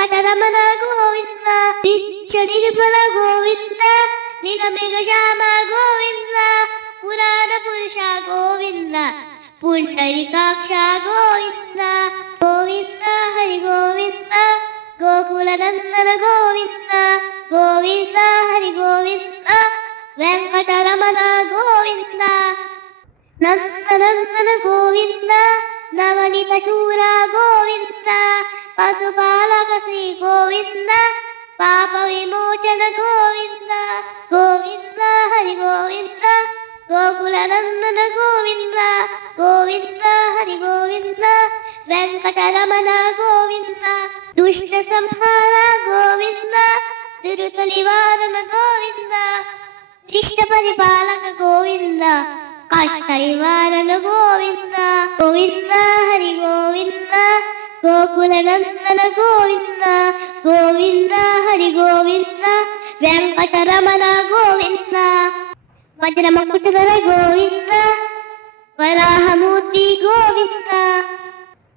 వెంకటరమణ గోవింద, నిత్య నిర్మల గోవింద, నిగమిగ శ్యామ గోవింద, పురాణ పురుష గోవింద, పుండరీకాక్ష గోవింద, గోవింద హరి గోవింద, గోకుల నందన గోవింద, గోవింద హరి గోవింద, వెంకటరమణ గోవింద, నందనందన గోవింద, నవనిత శూర గోవింద, పశుపాలక శ్రీ గోవింద, పాప విమోచన గోవింద, గోవింద హరి గోవింద, గోకుల నందన గోవింద, గోవింద హరి గోవింద, వెంకటరమణ గోవింద, దుష్ట సంహార గోవింద, దురుత నివారణ గోవింద, శిష్ట పరిపాలక గోవింద, కష్ట నివారణ గోవింద, గోవింద హరి గోవింద, గోకుల నందన గోవింద, గోవింద హరి గోవింద, వెంకటరమణ గోవింద, వజ్రమకుటధర గోవింద, వరాహమూర్తి గోవింద,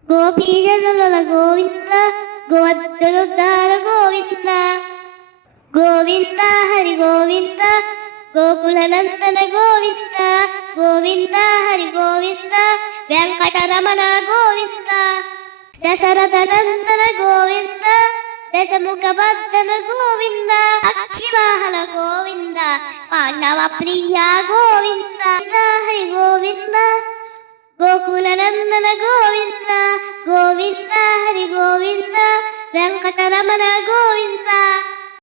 గోపీజనుల గోవింద, గోవర్ధనోద్ధార గోవింద, గోవింద హరి గోవింద, గోకుల నందన గోవింద, గోవింద హరి గోవింద, వెంకటరమణ గోవింద, దశరథ నందన గోవింద, దశముఖ వర్ధన గోవింద, అక్షివాహన గోవింద, పాండవ ప్రియ గోవింద, హరి గోవింద, గోకుల నందన గోవింద, గోవింద హరి గోవింద, వెంకటరమణ గోవింద.